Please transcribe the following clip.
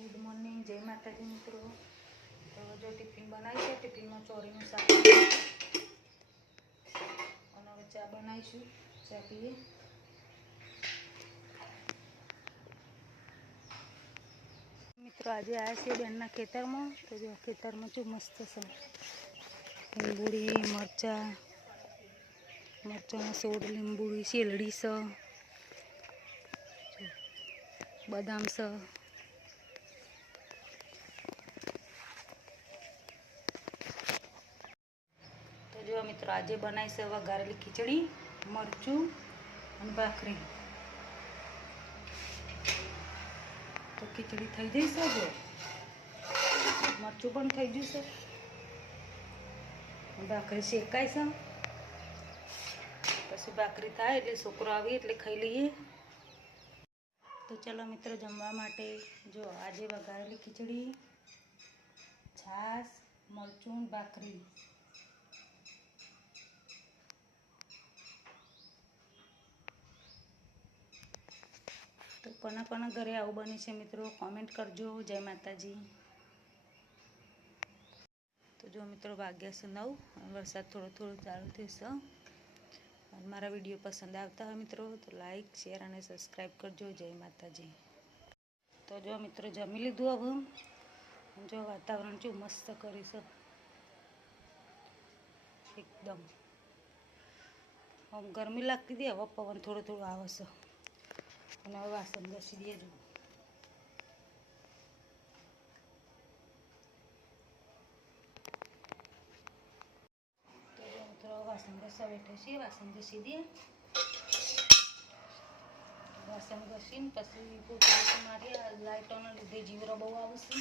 Good morning, જય માતાજી મિત્રો। તો જો ટિફિન બનાવી છે, ટિફિનમાં ચોરીનું શાક અને હવે ચા બનાવીશું, ચા પીએ। મિત્રો આજે આવ્યા છે બેનના ખેતરમાં, તો જો ખેતરમાં જો મસ્ત છે લીંબુડી, મરચાંનો છોડ, લીંબુડી, શેલડી છે, બદામ છે। તો જો મિત્રો આજે બનાવી છે વઘારેલી ખીચડી, મરચું અને ભાખરી। તો ખીચડી થઈ જશે, જો મરચું પણ થઈ જશે, ભાખરી શેકાય છે, પછી ભાખરી થાય એટલે છોકરો આવે એટલે ખાઈ લઈએ। તો ચલો મિત્રો જમવા માટે જો આજે વઘારેલી ખીચડી, છાશ, મરચું, ભાખરી। તો કોના ઘરે આવું બને છે મિત્રો કોમેન્ટ કરજો। જય માતાજી। તો જો મિત્રો વાગ્યા છે 9, વરસાદ થોડો ચાલુ થશે। અને મારા વિડીયો પસંદ આવતા હોય મિત્રો તો લાઈક, શેર અને સબસ્ક્રાઈબ કરજો। જય માતાજી। તો જો મિત્રો જમી લીધું, હવે જો વાતાવરણ જો મસ્ત કરી છે એકદમ, આમ ગરમી લાગતી હતી, હવે પવન થોડો આવે છે। અને હવે વાસણ ઘસી દઈએ। જો તો જો મિત્રો વાસણ ઘસવા બેઠે છે, વાસણ ઘસી દઈએ। વાસણ ઘસીને પછી પોતું મારીએ। લાઇટોના લીધે જીવરો બહુ આવશે।